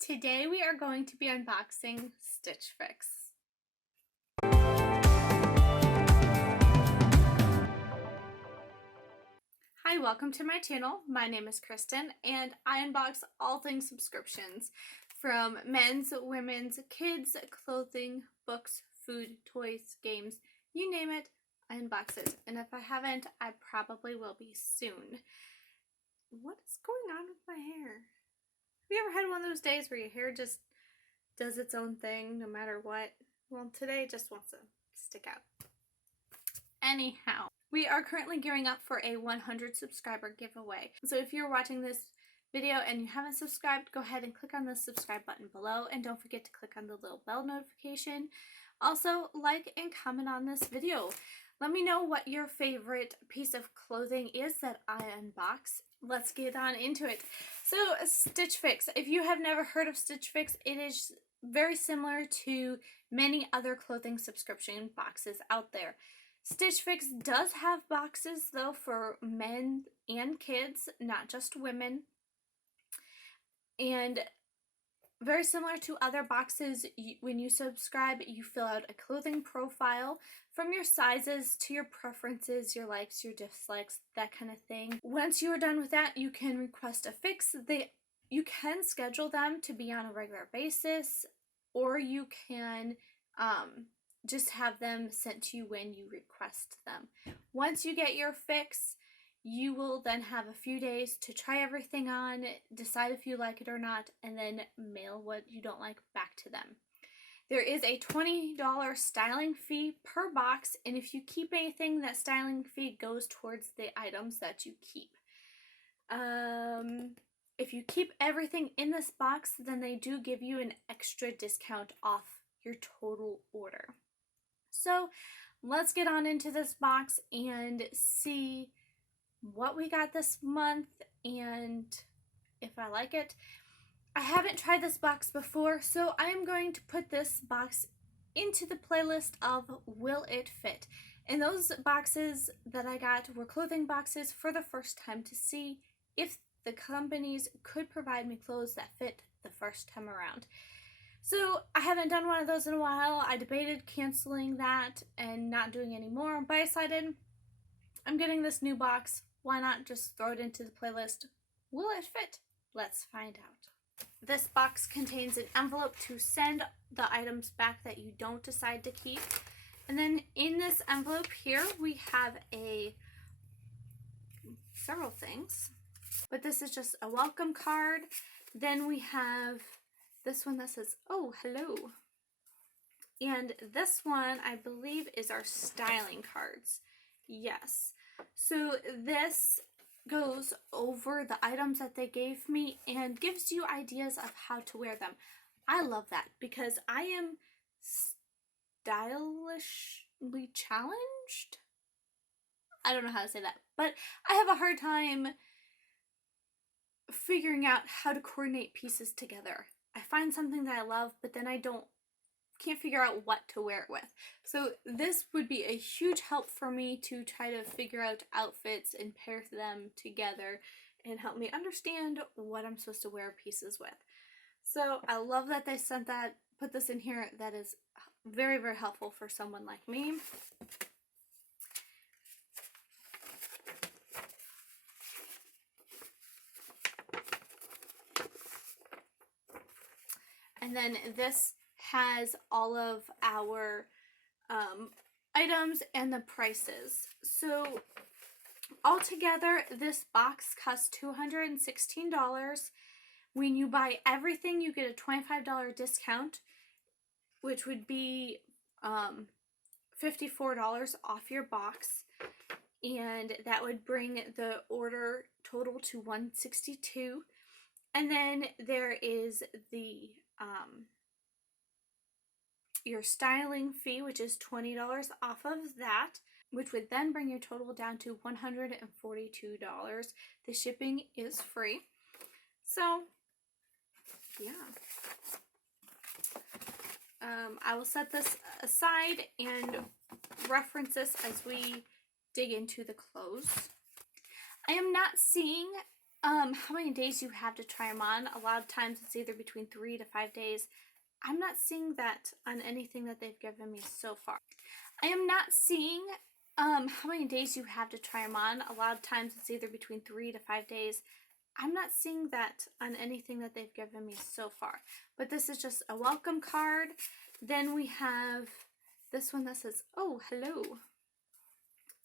Today we are going to be unboxing Stitch Fix. Hi, welcome to my channel. My name is Kristen and I unbox all things subscriptions from men's, women's, kids, clothing, books, food, toys, games, you name it, I unbox it. And if I haven't, I probably will be soon. What is going on with my hair? Have you ever had one of those days where your hair just does its own thing no matter what? Well, today it just wants to stick out. Anyhow, we are currently gearing up for a 100 subscriber giveaway. So if you're watching this video and you haven't subscribed, go ahead and click on the subscribe button below and don't forget to click on the little bell notification. Also, like and comment on this video. Let me know what your favorite piece of clothing is that I unbox. Let's get on into it. So, Stitch Fix. If you have never heard of Stitch Fix, it is very similar to many other clothing subscription boxes out there. Stitch Fix does have boxes though for men and kids, not just women. And very similar to other boxes, when you subscribe, you fill out a clothing profile from your sizes to your preferences, your likes, your dislikes, that kind of thing. Once you are done with that, you can request a fix. You can schedule them to be on a regular basis, or you can just have them sent to you when you request them. Once you get your fix, you will then have a few days to try everything on, decide if you like it or not, and then mail what you don't like back to them. There is a $20 styling fee per box, and if you keep anything, that styling fee goes towards the items that you keep. If you keep everything in this box, then they do give you an extra discount off your total order. So let's get on into this box and see what we got this month and if I like it. I haven't tried this box before, so I am going to put this box into the playlist of Will It Fit? And those boxes that I got were clothing boxes for the first time to see if the companies could provide me clothes that fit the first time around. So I haven't done one of those in a while. I debated canceling that and not doing any more, but I decided I'm getting this new box. Why not just throw it into the playlist? Will it fit? Let's find out. This box contains an envelope to send the items back that you don't decide to keep. And then in this envelope here, we have several things. But this is just a welcome card. Then we have this one that says, "Oh, hello." And this one, I believe, is our styling cards. Yes. So this goes over the items that they gave me and gives you ideas of how to wear them. I love that because I am stylishly challenged. I don't know how to say that, but I have a hard time figuring out how to coordinate pieces together. I find something that I love, but then I can't figure out what to wear it with. So this would be a huge help for me to try to figure out outfits and pair them together and help me understand what I'm supposed to wear pieces with. So I love that they sent that, put this in here. That is very, very helpful for someone like me. And then this has all of our items and the prices. So altogether, this box costs $216. When you buy everything, you get a $25 discount, which would be $54 off your box. And that would bring the order total to $162. And then there is the your styling fee, which is $20 off of that, which would then bring your total down to $142. The shipping is free. So yeah, I will set this aside and reference this as we dig into the clothes. I am not seeing how many days you have to try them on. A lot of times it's either between 3 to 5 days. I'm not seeing that on anything that they've given me so far. I am not seeing how many days you have to try them on. A lot of times it's either between 3 to 5 days. I'm not seeing that on anything that they've given me so far. But this is just a welcome card. Then we have this one that says, "Oh, hello."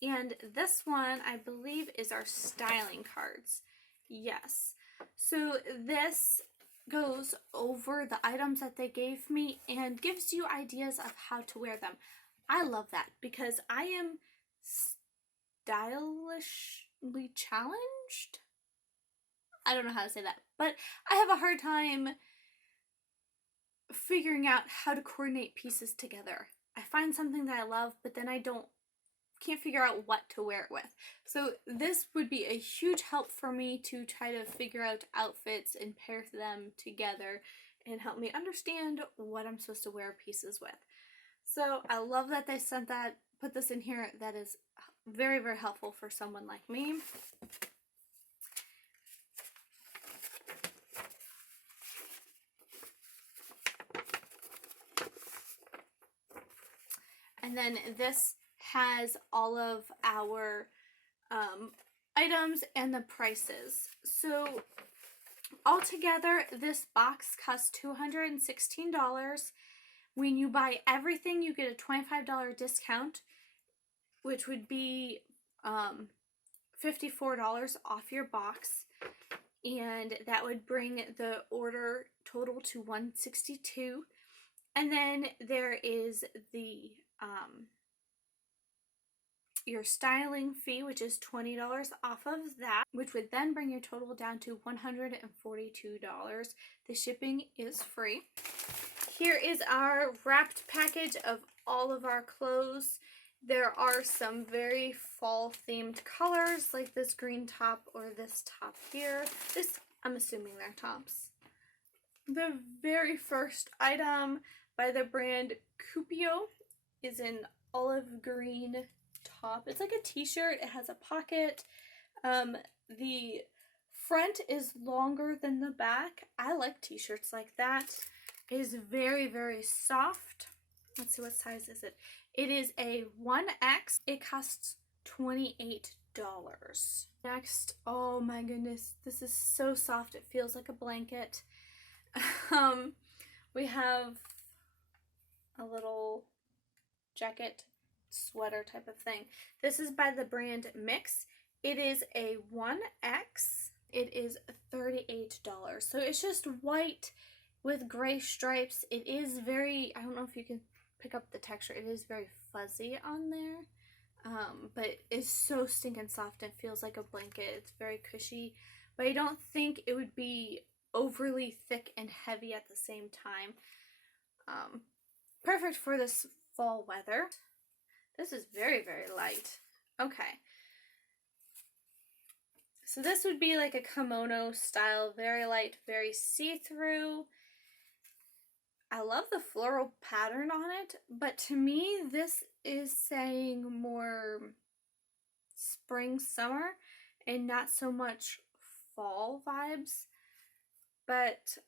And this one, I believe, is our styling cards. Yes. So this goes over the items that they gave me and gives you ideas of how to wear them. I love that because I am stylishly challenged. I don't know how to say that, but I have a hard time figuring out how to coordinate pieces together. I find something that I love, but then I can't figure out what to wear it with. So this would be a huge help for me to try to figure out outfits and pair them together and help me understand what I'm supposed to wear pieces with. So I love that they sent that, put this in here. That is very, very helpful for someone like me. And then this has all of our items and the prices. So altogether, this box costs $216. When you buy everything, you get a $25 discount, which would be $54 off your box. And that would bring the order total to $162. And then there is the your styling fee, which is $20 off of that, which would then bring your total down to $142. The shipping is free. Here is our wrapped package of all of our clothes. There are some very fall themed colors like this green top or this top here. This, I'm assuming they're tops. The very first item by the brand Cupio is an olive green top. It's like a t-shirt. It has a pocket. The front is longer than the back. I like t-shirts like that. It is very, very soft. Let's see, what size is it? It is a 1X. It costs $28. Next, oh my goodness, this is so soft. It feels like a blanket. We have a little jacket, sweater type of thing. This is by the brand Mix. It is a 1X. It is $38. So it's just white with gray stripes. It is very, I don't know if you can pick up the texture. It is very fuzzy on there. But it's so stinking soft and feels like a blanket. It's very cushy. But I don't think it would be overly thick and heavy at the same time. Perfect for this fall weather. This is very, very light. Okay. So this would be like a kimono style, very light, very see-through. I love the floral pattern on it, but to me this is saying more spring, summer, and not so much fall vibes. But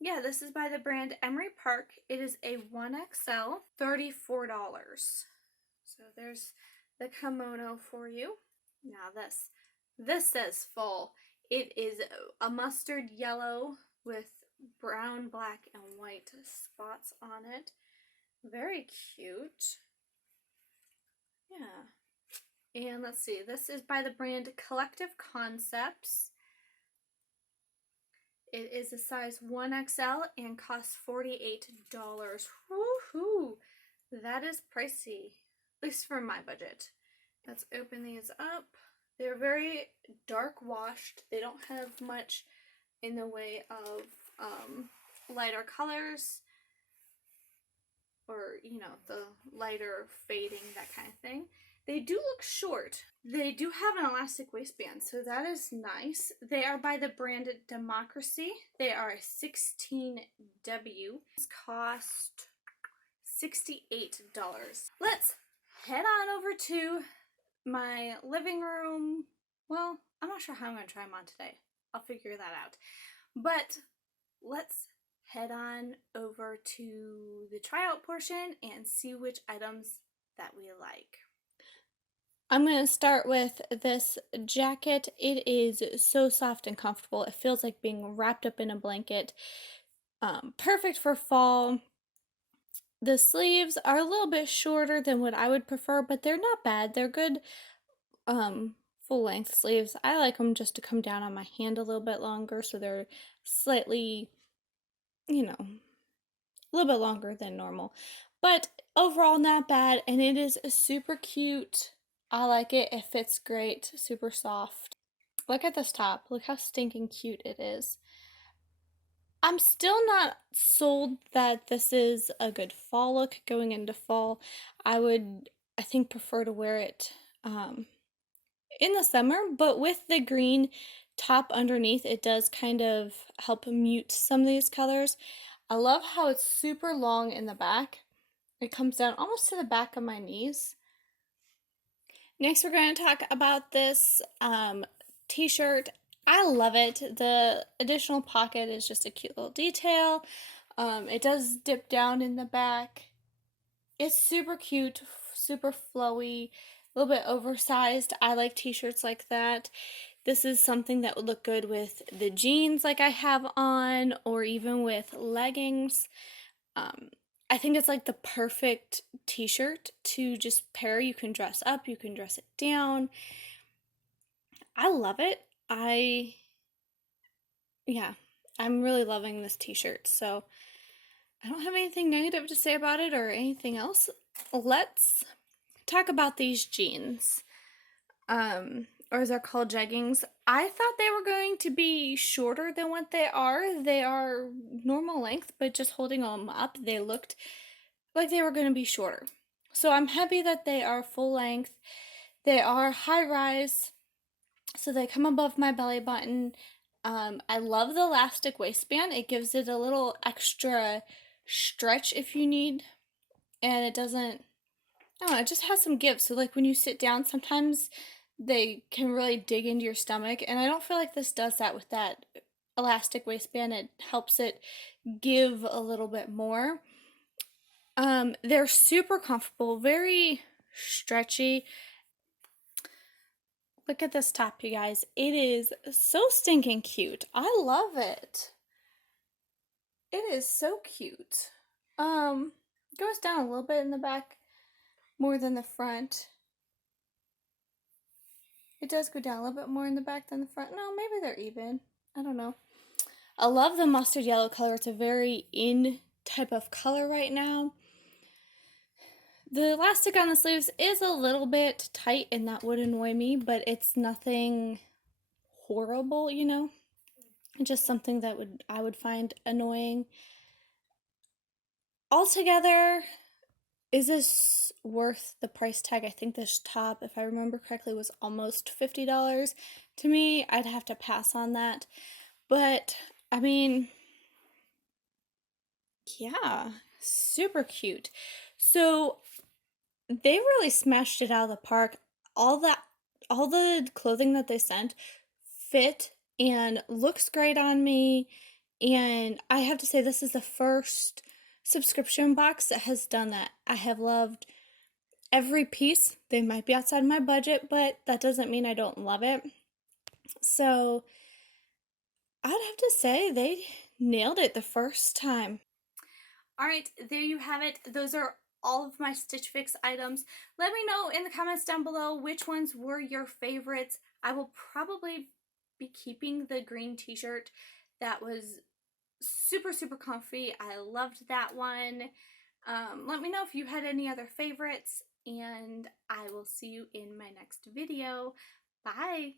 yeah, this is by the brand Emery Park. It is a 1XL, $34. So there's the kimono for you. Now this says fall. It is a mustard yellow with brown, black, and white spots on it. Very cute. Yeah. And let's see, this is by the brand Collective Concepts. It is a size 1XL and costs $48. Woohoo! That is pricey, at least for my budget. Let's open these up. They're very dark washed. They don't have much in the way of lighter colors or, you know, the lighter fading, that kind of thing. They do look short. They do have an elastic waistband, so that is nice. They are by the brand Democracy. They are a 16W. These cost $68. Let's head on over to my living room. Well, I'm not sure how I'm going to try them on today. I'll figure that out. But let's head on over to the tryout portion and see which items that we like. I'm going to start with this jacket. It is so soft and comfortable. It feels like being wrapped up in a blanket. Perfect for fall. The sleeves are a little bit shorter than what I would prefer, but they're not bad. They're good full length sleeves. I like them just to come down on my hand a little bit longer, so they're slightly, you know, a little bit longer than normal. But overall not bad, and it is super cute. I like it. It fits great, super soft. Look at this top. Look how stinking cute it is. I'm still not sold that this is a good fall look going into fall. I would, I think, prefer to wear it in the summer, but with the green top underneath, it does kind of help mute some of these colors. I love how it's super long in the back. It comes down almost to the back of my knees. Next, we're going to talk about this t-shirt. I love it. The additional pocket is just a cute little detail. It does dip down in the back. It's super cute, super flowy, a little bit oversized. I like t-shirts like that. This is something that would look good with the jeans like I have on, or even with leggings. I think it's like the perfect t-shirt to just pair. You can dress up, you can dress it down. I love it. Yeah, I'm really loving this t-shirt. So I don't have anything negative to say about it or anything else. Let's talk about these jeans. Or as they're called, jeggings. I thought they were going to be shorter than what they are. They are normal length, but just holding them up, they looked like they were going to be shorter. So I'm happy that they are full length. They are high rise, so they come above my belly button. I love the elastic waistband. It gives it a little extra stretch if you need, and it doesn't, I don't know, it just has some give. So like when you sit down, sometimes they can really dig into your stomach, and I don't feel like this does that with that elastic waistband. It helps it give a little bit more. They're super comfortable, very stretchy. Look at this top, you guys. It is so stinking cute. I love it. It is so cute. Goes down a little bit in the back more than the front. It does go down a little bit more in the back than the front. No, maybe they're even. I don't know. I love the mustard yellow color. It's a very in type of color right now. The elastic on the sleeves is a little bit tight, and that would annoy me, but it's nothing horrible, you know? Just something that I would find annoying. Altogether, is this worth the price tag? I think this top, if I remember correctly, was almost $50. To me, I'd have to pass on that. But, I mean, yeah, super cute. So, they really smashed it out of the park. All the clothing that they sent fit and looks great on me. And I have to say, this is the first subscription box that has done that. I have loved every piece. They might be outside my budget, but that doesn't mean I don't love it. So I'd have to say they nailed it the first time. Alright, there you have it. Those are all of my Stitch Fix items. Let me know in the comments down below which ones were your favorites. I will probably be keeping the green t-shirt. That was super, super comfy. I loved that one. Let me know if you had any other favorites, and I will see you in my next video. Bye!